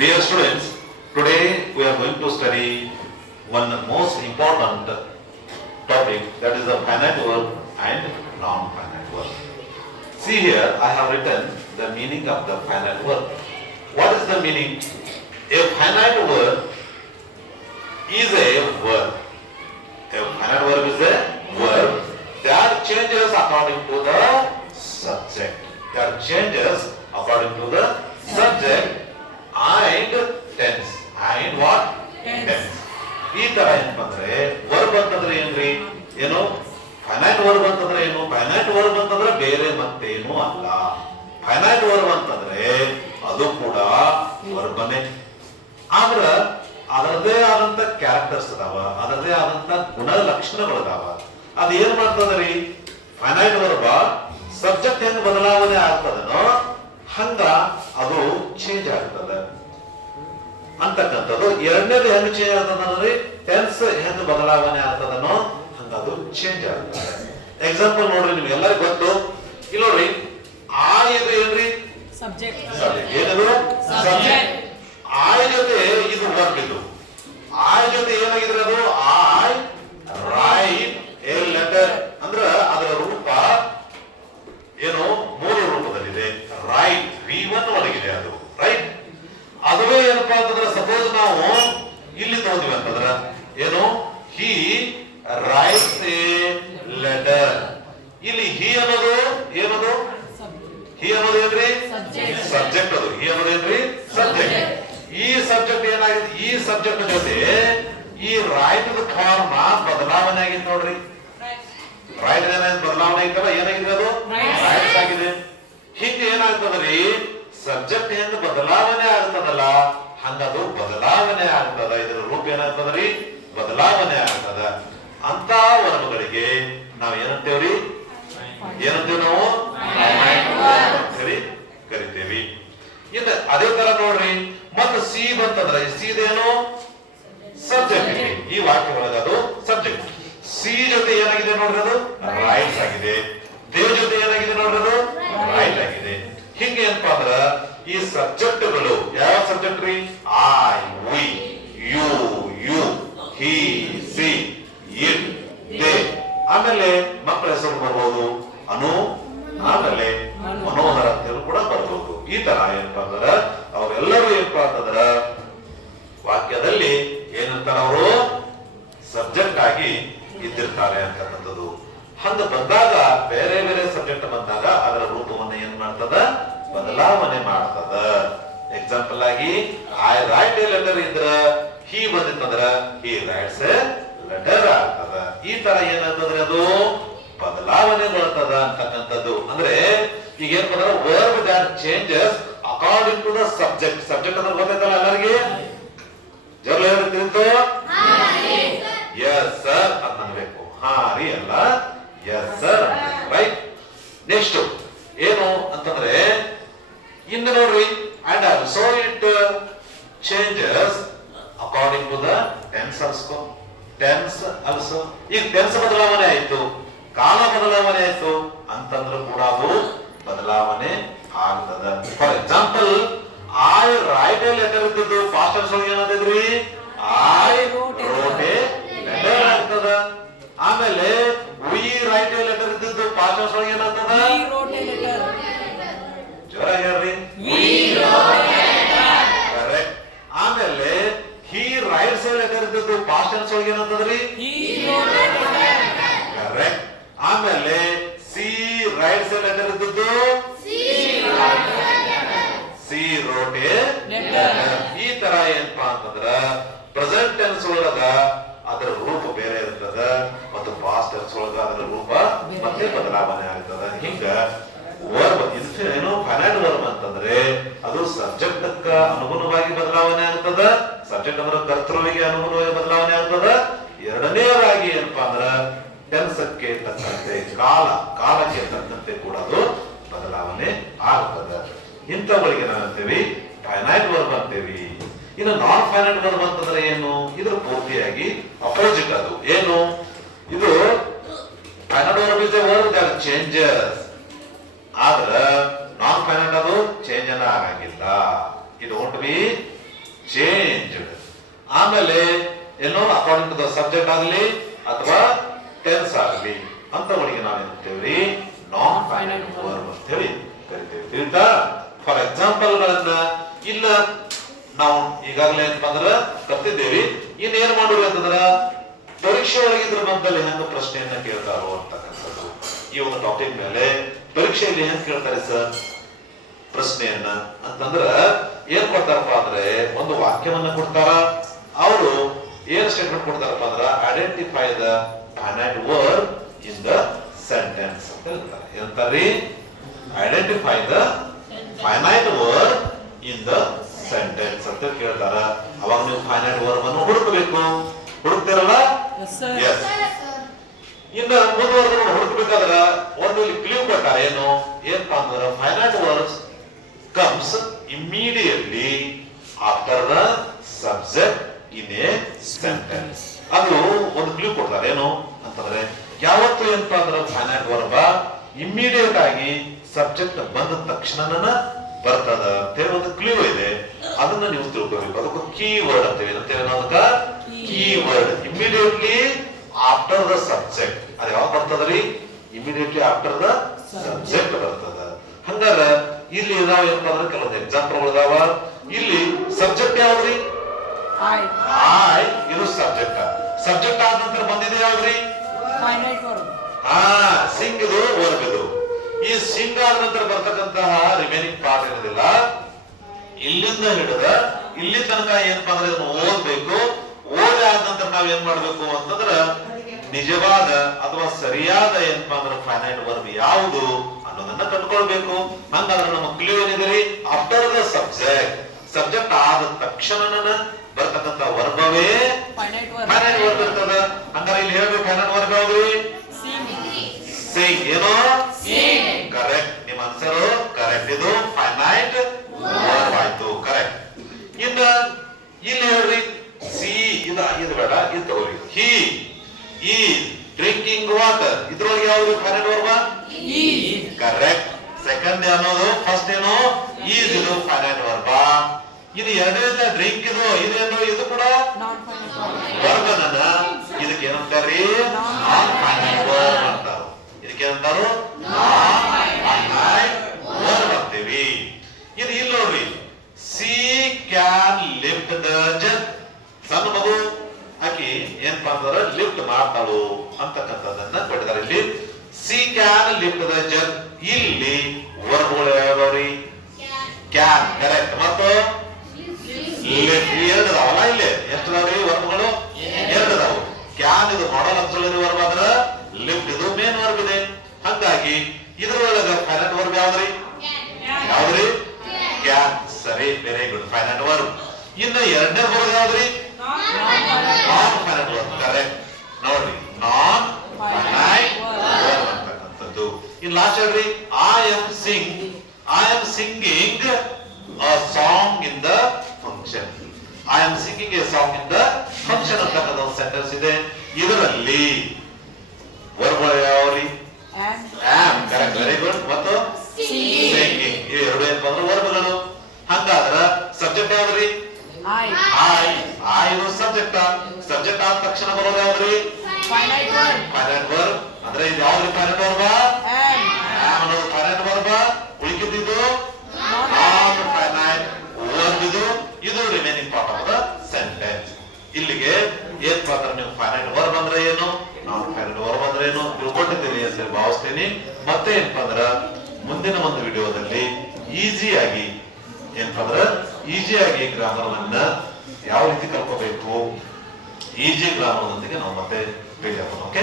Dear students, today we are going to study one most important topic, that is the finite verb and non-finite verb. See here, I have written the meaning of the finite verb. What is the meaning? A finite verb is a verb. A finite verb is a verb that changes according to the subject. That changes according to the subject and tense. And what? Tense. ಈ ತರ ಏನಪ್ಪ ಅಂದ್ರೆ verb ಅಂತಂದ್ರೆ ಏನ್ರಿ? ಏನು finite verb ಅಂತಂದ್ರೆ ಏನು? Finite verb ಅಂತಂದ್ರೆ ಬೇರೆ ಮತ್ತೇನು ಅಲ್ಲ. ಫೈನೈಟ್ ವರ್ಬ್ ಅಂತಂದ್ರೆ ಅದು ಕೂಡ ವರ್ಬನೇ. ಆದ್ರ ಅದರದೇ ಆದಂತ ಕ್ಯಾರೆಕ್ಟರ್ಸ್ ಅದಾವ, ಅದರದೇ ಆದಂತ ಗುಣಲಕ್ಷಣಗಳದಾವ. ಅದ ಏನ್ ಮಾಡ್ತದ್ರಿ? ಫೈನೈಟ್ ವರ್ಬ ಸಬ್ಜೆಕ್ಟ್ ಹೆಂಗ್ ಬದಲಾವಣೆ ಆಗ್ತದನೋ ಹಂಗ ಅದು ಚೇಂಜ್ ಆಗ್ತದ ಅಂತಕ್ಕಂಥದ್ದು. ಎರಡನೇದು ಹೆಂಗ್ ಚೇಂಜ್ ಆಗ್ತದಂದ್ರಿ? ಟೆನ್ಸ್ ಹೆಂಗ್ ಬದಲಾವಣೆ ಆಗ್ತದನೋ ಹಂಗ ಅದು ಚೇಂಜ್ ಆಗ್ತದೆ. ಎಕ್ಸಾಂಪಲ್ ನೋಡ್ರಿ, ನಿಮ್ಗೆಲ್ಲರಿಗೂ ಗೊತ್ತು. ಇಲ್ಲಿ ನೋಡ್ರಿ, ಆ ಇದು ಏನ್ರಿ? ಸಬ್ಜೆಕ್ಟ್. ಏನದು? ಸಬ್ಜೆಕ್ಟ್. ಆಯ್ ಜೊತೆ ಇದು ವರ್ಬ್. ಇದು ಆಯ್ ಜೊತೆ ಏನಾಗಿದ್ರೆ ಅದು ಐ ರೈಟ್ ಎ ಲೆಟರ್ ಅಂದ್ರ ಅದರ ರೂಪ ಏನು? ಮೂಲ ರೂಪದಲ್ಲಿದೆ. ರೈಟ್ V1 ಒಳಗಿದೆ ಅದು. ರೈಟ್ ಅದುವೇ ಏನಪ್ಪಾ ಅಂತಂದ್ರೆ ಸಪೋಸ್ ನಾವು ಇಲ್ಲಿ ತಗೊಂಡಿವಿ ಅಂತಂದ್ರ ಏನು? ಹಿ ರೈಟ್ಸ್ ಎ ಲೆಟರ್. ಇಲ್ಲಿ ಹಿ ಅನ್ನೋದು ಏನದು? ಹಿ ಅನ್ನೋದು ಏನ್ರಿ? ಸಬ್ಜೆಕ್ಟ್. ಅದು ಹಿ ಅನ್ನೋದು ಏನ್ರಿ? ಸಬ್ಜೆಕ್ಟ್. ಈ ಸಬ್ಜೆಕ್ಟ್ ಏನಾಗಿದೆ? ಈ ಸಬ್ಜೆಕ್ಟ್ ಜೊತೆ ಈ ರೈಟ್ ಫಾರ್ಮ್ ಬದಲಾವಣೆ ಆಗಿದೆ ನೋಡ್ರಿ. ರೈಟ್ ಏನಾಗಿದೆ? ಬದಲಾವಣೆ ಆಗಿತ್ತಲ್ಲ, ಏನಾಗಿದೆ? ಅದು ರೈಟ್ಸ್ ಆಗಿದೆ. ಹಿಂಗೆ ಏನಾಗ್ತದ್ರಿ? ಸಬ್ಜೆಕ್ಟ್ ಹೆಂಗ್ ಬದಲಾವಣೆ ಆಗ್ತದಲ್ಲ ಹಂಗದು ಬದಲಾವಣೆ ಆಗ್ತದ. ಇದರ ರೂಪ ಏನಾಗ್ತದ್ರಿ? ಬದಲಾವಣೆ ಆಗ್ತದ. ಅಂತ ವರ್ಬಗಳಿಗೆ ನಾವ್ ಏನಂತೇವ್ರಿ? ಏನಂತೇವ್ ನಾವು? ಕರಿತೇವಿ. ಇನ್ನು ಅದೇ ತರ ನೋಡ್ರಿ, ಮತ್ತ ಸಿ ಬಂತಂದ್ರ ಸೀದೇನು? ಸಬ್ಜೆಕ್ಟ್. ಈ ವಾಕ್ಯ ಒಳಗ ಅದು ಸಬ್ಜೆಕ್ಟ್. ಸಿ ಜೊತೆ ಏನಾಗಿದೆ ನೋಡ್ರಿ? ಅದು ರೈಟ್ಸ್ ಆಗಿದೆ. ದೇವ್ ಜೊತೆ ಏನಾಗಿದೆ ನೋಡ್ರಿ? ಅದು ರೈಟ್ ಆಗಿದೆ. ಹಿಂಗೆ ಏನಪ್ಪಾ ಅಂದ್ರ ಈ ಸಬ್ಜೆಕ್ಟ್ಗಳು ಯಾವ ಸಬ್ಜೆಕ್ಟ್ ರೀ? I, we, you, he, she, it, they. ಆಮೇಲೆ ಮಕ್ಕಳ ಹೆಸರು ಬರ್ಬೋದು, ಅನು, ಆಮೇಲೆ ಮನೋಹರ ಅಂತೇಳಿ ಕೂಡ ಬರ್ಬೋದು. ಈ ತರ ಏನಪ್ಪಾ ಅಂದ್ರ ಅವರೆಲ್ಲರೂ ಏನಪ್ಪಾ ಅಂತಂದ್ರ ವಾಕ್ಯದಲ್ಲಿ ಏನಿರ್ತಾರ? ಅವರು ಸಬ್ಜೆಕ್ಟ್ ಆಗಿ ಇದ್ದಿರ್ತಾರೆ ಅಂತಕ್ಕಂಥದ್ದು. ಹಂಗ ಬಂದಾಗ ಬೇರೆ ಬೇರೆ ಸಬ್ಜೆಕ್ಟ್ ಬಂದಾಗ ಅದರ ರೂಪವನ್ನ ಏನ್ ಮಾಡ್ತದ? ಬದಲಾವಣೆ ಮಾಡ್ತದ. ಎಕ್ಸಾಂಪಲ್ ಆಗಿ ಐ ರೈಟ್ ಎ ಲೆಟರ್ ಇದ್ರ ಹಿ ಬಂದಿತ್ತಂದ್ರ ಹಿ ರೈಟ್ಸ್ ಎ ಲೆಟರ್ ಆಗ್ತದ. ಈ ತರ ಏನಾಗ್ತದ್ರಿ? ಅದು ಬದಲಾವಣೆಗೊಳ್ತದ ಅಂತಕ್ಕಂಥದ್ದು. ಅಂದ್ರೆ ಈಗ ಏನ್ ಬಂದ್ರ verb that changes according to the subject. Subject ಅಂದ್ರೆ ಗೊತ್ತೈತಲ್ಲ ಎಲ್ಲರಿಗೆ? ಜರ್ಲ ಹೇಳ್ತಿಂತು ಎಸ್ ಸರ್ ಅಂತ ಅನ್ಬೇಕು. ಹಾ ರೀ ಅಲ್ಲ, ಎಸ್ ಸರ್. ರೈಟ್. ನೆಕ್ಸ್ಟ್ ಏನು ಅಂತಂದ್ರೆ ಇನ್ನು ನೋಡ್ರಿ, and also it changes according to the tense also. Tense also. ಈಗ ಟೆನ್ಸ್ ಬದಲಾವಣೆ ಆಯ್ತು, ಕಾಲ ಬದಲಾವಣೆ ಆಯ್ತು ಅಂತಂದ್ರೂ ಕೂಡ ಅದು ಬದಲಾವಣೆ ಆಗ್ತದ. For example I right A letter ಇದ್ದದ್ದು ಪಾಸ್ಟ್ ಟೆನ್ಸ್ ಒಳಗೆ ಏನಾದ್ರಿ? ಐ ರೋಟ್ ಎ ಲೆಟರ್ ಆಗ್ತದ. ಆಮೇಲೆ ವಿ ರೈಟ್ ಎ ಲೆಟರ್ ಇದ್ದದ್ದು ಪಾಸ್ಟ್ ಟೆನ್ಸ್ ಒಳಗೆ ಏನಾಗ್ತದ? ಜೋರ ಹೇಳ್ರಿ. ಕರೆಕ್ಟ್. ಆಮೇಲೆ ಹಿ ರೈಟ್ಸ್ ಎ ಲೆಟರ್ ಇದ್ದದ್ದು ಪಾಸ್ಟ್ ಟೆನ್ಸ್ ಒಳಗೆ ಏನಾಗ್ತದ್ರಿ? ಕರೆಕ್ಟ್. ಆಮೇಲೆ ಸಿ ರೈಟ್ಸ್ ಎ ಲೆಟರ್ ಇದ್ದದ್ದು ಸಿ ರೋಟ್ ಎ ಲೆಟರ್. ಈ ತರ ಏನಪ್ಪಾ ಅಂತಂದ್ರ ಪ್ರೆಸೆಂಟ್ ಟೆನ್ಸ್ ಒಳಗ ಅದರ ರೂಪ ಬೇರೆ ಇರ್ತದ ಮತ್ತು ಪಾಸ್ಟ್ ಟೆನ್ಸ್ ಒಳಗ ಅದರ ರೂಪ ಮತ್ತೆ ಬದಲಾವಣೆ ಆಗ್ತದ. ಹಿಂಗ ವರ್ಬ್ ಏನು ಫೈನೈಟ್ ವರ್ಬ್ ಅಂತಂದ್ರೆ ಅದು ಸಬ್ಜೆಕ್ಟ್ ಅನುಗುಣವಾಗಿ ಬದಲಾವಣೆ ಆಗ್ತದ. ಸಬ್ಜೆಕ್ಟ್ ಅಂದ್ರೆ ಕರ್ತೃವಿಗೆ ಅನುಗುಣವಾಗಿ ಬದಲಾವಣೆ ಆಗ್ತದ. ಎರಡನೇದಾಗಿ ಏನಪ್ಪಾ ಅಂದ್ರ ಟೆನ್ಸಕ್ಕೆ ತಕ್ಕಂತೆ, ಕಾಲಕ್ಕೆ ತಕ್ಕಂತೆ ಕೂಡ ಅದು ಬದಲಾವಣೆ ಆಗ್ತದ. ಇಂಥವುಗಳಿಗೆ ನಾವಂತೇವಿ ಫೈನೈಟ್ ವರ್ಬ್ ಅಂತೇವಿ. ಇನ್ನು ನಾನ್ ಫೈನೈಟ್ ವರ್ಬ್ ಅಂತಂದ್ರೆ ಏನು? ಇದ್ರ ಪೂರ್ತಿಯಾಗಿ ಅಪೋಸಿಟ್. ಅದು ಏನು? ಇದು finite verb is A verb that changes. ಆದ್ರ ನಾನ್ ಫೈನೈಟ್ ಅದು ಚೇಂಜ್ ಆಗಂಗಿಲ್ಲ. It won't be changed. ಆಮೇಲೆ ಏನೋ ಅಕಾರ್ಡಿಂಗ್ ಟು ದ ಸಬ್ಜೆಕ್ಟ್ ಆಗಲಿ ಅಥವಾ ಟೆನ್ಸ್ ಆಗಲಿ ಅಂತವರಿಗೆ ನಾವೇನ್ತೇವ್ರಿ ನಾನ್ ಫೈನೈಟ್ ವರ್ಬ್ ಅಂತ ಹೇಳಿ ಕರಿತೇವೆ. ತಿಳಿತಾ? ಫಾರ್ ಎಕ್ಸಾಂಪಲ್ ಗಳನ್ನ ಇಲ್ಲ ನಾವು ಈಗಾಗಲೇ ಏನಪ್ಪ ಅಂದ್ರ ಕಲ್ತಿದ್ದೇವಿ. ಇನ್ನೇನ್ ಮಾಡುವ ಅಂತಂದ್ರ ಪರೀಕ್ಷೆ ಒಳಗೆ ಇದ್ರ ಮಧ್ಯದಲ್ಲಿ ಹೆಂಗ ಪ್ರಶ್ನೆಯನ್ನ ಕೇಳ್ತಾರೋ ಅಂತಕ್ಕಂಥದ್ದು. ಈ ಒಂದು ಟಾಪಿಕ್ ಮೇಲೆ ಪರೀಕ್ಷೆಯಲ್ಲಿ ಹೆಂಗ್ ಕೇಳ್ತಾರೆ ಸರ್ ಪ್ರಶ್ನೆಯನ್ನ ಅಂತಂದ್ರ ಏನ್ ಕೊಡ್ತಾರಪ್ಪ ಅಂದ್ರೆ ಒಂದು ವಾಕ್ಯವನ್ನ ಕೊಡ್ತಾರ. ಅವರು ಏನ್ ಸ್ಟೇಟ್ಮೆಂಟ್ ಕೊಡ್ತಾರಪ್ಪ ಅಂದ್ರ identify the finite verb in the sentence ಅಂತ ಹೇಳ್ತಾರೆ. ಏನಂತಾರ್ರಿ? Identify the finite verb in the sentence ಅಂತ ಕೇಳ್ತಾರ. ಅವಾಗ ನೀವು ಫೈನೈಟ್ ವರ್ಬ್ ಅನ್ನು ಹುಡುಕಬೇಕು. ಹುಡುಕ್ತಿರಲ್ಲ? ಎಸ್. ಇನ್ನ ಮುಂದುವರೆದು ಹುಡುಕಬೇಕಾದ್ರ ಒಂದು ಇಲ್ಲಿ ಕ್ಲೂ ಕೊಟ್ಟಾರ. ಏನು ಏನಪ್ಪಾ ಅಂತಂದ್ರ finite verbs comes immediately after the subject in a sentence. ಅದು ಒಂದು ಕ್ಲೂ ಕೊಡ್ತಾರೆ. ಏನು ಅಂತಂದ್ರೆ ಯಾವತ್ತು ಏನಪ್ಪಾ ಅಂದ್ರೆ ಫೈನೈಟ್ ವರ್ಬ ಇಮಿಡಿಯೇಟ್ ಆಗಿ ಸಬ್ಜೆಕ್ಟ್ ಬಂದ ತಕ್ಷಣನ ಬರ್ತದ ಅಂತ ಹೇಳಿ ಒಂದು ಕ್ಲೂ ಇದೆ. ಅದನ್ನ ನೀವು ತಿಳ್ಕೋಬೇಕು. ಅದಕ್ಕೆ ಕೀ ವರ್ಡ್ ಅಂತೀವಿ. ಏನಂತೇವೆ ನಾವು? ಅದಕ್ಕ key word. Immediately after the subject. ಅದು ಯಾವಾಗ ಬರ್ತದ್ರಿ? ಇಮಿಡಿಯೇಟ್ಲಿ ಆಫ್ಟರ್ ದ ಸಬ್ಜೆಕ್ಟ್ ಬರ್ತದ. ಹಂಗಾರ ಇಲ್ಲಿ ನಾವು ಏನಪ್ಪಾ ಅಂದ್ರೆ ಕೆಲವೊಂದು ಎಕ್ಸಾಂಪಲ್ ಇದಾವ. ಇಲ್ಲಿ ಸಬ್ಜೆಕ್ಟ್ ಯಾವ್ದ್ರಿ? ಐ. ಇದು ಸಬ್ಜೆಕ್ಟ್. ಸಬ್ಜೆಕ್ಟ್ ಆದ ನಂತರ ಬಂದಿದೆ ಯಾವ್ದ್ರಿ? ಸಿಂಗ್. ಇದು ವರ್ಬ್. ಇದು ಈ ಸಿಂಗ್ ಆದ ನಂತರ ಬರ್ತಕ್ಕಂತಹ ರಿಮೈನಿಂಗ್ ಪಾರ್ಟ್ ಏನಿದಿಲ್ಲ ಇಲ್ಲಿಂದ ಹಿಡಿದ ಇಲ್ಲಿ ತನಕ ಏನಪ್ಪಾ ಅಂದ್ರೆ ಇದನ್ನು ಓದ್ಬೇಕು. ಓದಿ ಆದ ನಂತರ ನಾವ್ ಏನ್ ಮಾಡ್ಬೇಕು ಅಂತಂದ್ರ ನಿಜವಾದ ಅಥವಾ ಸರಿಯಾದ ಏನಪ್ಪಾ ಅಂದ್ರೆ ಫೈನೈಟ್ ವರ್ಬ್ ಯಾವುದು ಅನ್ನೋದನ್ನ ಕಂಡುಕೊಳ್ಬೇಕು. ಹಂಗಾದ್ರೆ ನಮ್ಮ ಕ್ಲೂ ಏನಿದೆ? After the subject. ಸಬ್ಜೆಕ್ಟ್ ಆದ ತಕ್ಷಣ ಬರ್ತಕ್ಕಂತ ವರ್ಬವೇ ಫೈನೈಟ್ ವರ್ಬ್ ಇರ್ತದ. ಹಂಗಾರೆ ಇಲ್ಲಿ ಹೇಳ್ಬೇಕು ಫೈನೈಟ್ ವರ್ಬ್ ಯಾವ್ದ್ರಿ? ಸಿಂಗ್. ಏನೋ? ಕರೆಕ್ಟ್. ನಿಮ್ಮ ಆನ್ಸರ್ ಕರೆಕ್ಟ್. ಇದು ಫೈನೈಟ್ ವರ್ಬ್ ಆಯ್ತು. ಕರೆಕ್ಟ್. ಇನ್ನ ಇಲ್ಲಿ ಹೇಳ್ರಿ ಸಿ. ಇದು ಬೇಡ, ಇದು ತಗೊಳ್ಳಿ. He is drinking water. ಇದ್ರೊಳಗೆ ಯಾವ್ದು ಫೈನೈಟ್ ವರ್ಬ? ಕರೆಕ್ಟ್. ಸೆಕೆಂಡ್ ಅನ್ನೋದು ಫಸ್ಟ್ ಏನು? ಈಸ್. ಇದು ಫೈನೈಟ್ ವರ್ಬ. ಇದು ಎರಡನೇದ ಡ್ರಿಂಕ್. ಇದೇನು? ಇದು ಕೂಡ ವರ್ಬ. ಇದಕ್ಕೆ ಏನಂತಾರ್ರಿ? ನಾನ್ ಫೈನೈಟ್ ವರ್ಬ್ ಅಂತಾರ. ಇದಕ್ಕೆ ಏನಂತಾರು? ನಾನ್ ಫೈನೈಟ್ ವರ್ಬ್ ಅಂತೀವಿ. ಇದು ಇಲ್ಲಿ ನೋಡ್ರಿ ಸಿ ಕ್ಯಾನ್ ಲಿಫ್ಟ್ ದ ಜಗ್. ಸಣ್ಣ ಮಗು ಆಕಿ ಏನಪ್ಪಾ ಅಂದ್ರೆ ಲಿಫ್ಟ್ ಮಾಡ್ತಾಳು ಅಂತಕ್ಕಂಥದ್ದನ್ನ ಕೊಟ್ಟಿದ್ದಾರೆ. ಇಲ್ಲಿ ಸಿ ಕ್ಯಾನ್ ಲಿಫ್ಟ್ ದ ಜಗ್. ಇಲ್ಲಿ ವರ್ಬ್ಗಳು ಯಾವ್ಯಾವ್ರಿ? ಕ್ಯಾನ್. ಕರೆಕ್ಟ್. ಮತ್ತು ಎರಡು ಅದಾವಲ್ಲ? ಇಲ್ಲಿ ಎಷ್ಟು ಅದಾವ್ರಿ ವರ್ಬ್ಗಳು? ಎರಡು ಅದಾವು. ಕ್ಯಾನ್ ಇದು ಮಾಡಲ್ ಆಕ್ಸಿಲರಿ ವರ್ಬ್ ಆದ್ರ ಲಿಫ್ಟ್ ಇದು ಮೇನ್ ವರ್ಬ್ ಇದೆ. ಹಂಗಾಗಿ ಇದ್ರೊಳಗ ಫೈನೈಟ್ ವರ್ಬ್ ಯಾವ್ದ್ರಿ? ಯಾವ್ದ್ರಿ? ಕ್ಯಾನ್. ಸರಿ, ವೆರಿ ಗುಡ್. Finite verb. ಇನ್ನ ಎರಡನೇ ಬರೋದು ಯಾವ್ದ್ರಿ? ನಾನ್ ಫೈನೈಟ್ ವರ್ಬ್. ಕರೆಕ್ಟ್. ನೋಡ್ರಿ ನಾನ್ ಫೈನೈಟ್ ವರ್ಬ್ ಅಂತಕ್ಕಂಥದ್ದು. ಇನ್ ಲಾಸ್ಟ್ ಹೇಳ್ರಿ I am singing a song in the function. I am singing a song in the function ಅಂತಕ್ಕಂಥ ಒಂದು ಸೆಂಟೆನ್ಸ್ ಇದೆ. ಇದರಲ್ಲಿ ವರ್ಬ್ ಯಾವ್ರಿ? am. ಕರೆಕ್ಟ್. Very good. ಮತ್ತು singing. ಇವು ಎರಡು ಏನಪ್ಪ ಅಂದ್ರೆ ವರ್ಬ್ಗಳು. ಹಂಗಾದ್ರ ಸಬ್ಜೆಕ್ಟ್ ಯಾವ್ದ್ರಿ? ಐ. ಇದು ಸಬ್ಜೆಕ್ಟ್. ಸಬ್ಜೆಕ್ಟ್ ಆದ ತಕ್ಷಣ ಬರೋದು ಯಾವ್ದ್ರಿ? Finite verb. ಅಂದ್ರೆ ಇದು ಯಾವ್ದ್ರಿ ಫೈನೈಟ್ ವರ್ಬ? am ಅನ್ನೋದು ಫೈನೈಟ್ ವರ್ಬ. ಉಳಿಕಿದ್ದು ನಾನ್ ಫೈನೈಟ್ ವರ್ಬ್. ಇದು remaining part of the sentence. ಇಲ್ಲಿಗೆ ಏನಪ್ಪಾ ಅಂದ್ರೆ ನೀವು ಫೈನೈಟ್ ವರ್ಬ್ ಅಂದ್ರೆ ಏನು, ನಾನ್ ಫೈನೈಟ್ ವರ್ಬ್ ಅಂದ್ರೆ ಏನು ತಿಳ್ಕೊಂಡಿದ್ದೀರಿ ಅಂತ ಭಾವಿಸ್ತೀನಿ. ಮತ್ತೆ ಏನಪ್ಪಾ ಅಂದ್ರ ಮುಂದಿನ ಒಂದು ವಿಡಿಯೋದಲ್ಲಿ ಈಸಿಯಾಗಿ ಗ್ರಾಮರ್ ಅನ್ನ ಯಾವ ರೀತಿ ಕಲ್ಕೋಬೇಕು, ಈಜಿ ಗ್ರಾಮರ್ ನೊಂದಿಗೆ ನಾವು ಮತ್ತೆ ಭೇಟಿ ಆಗೋಣ. ಓಕೆ.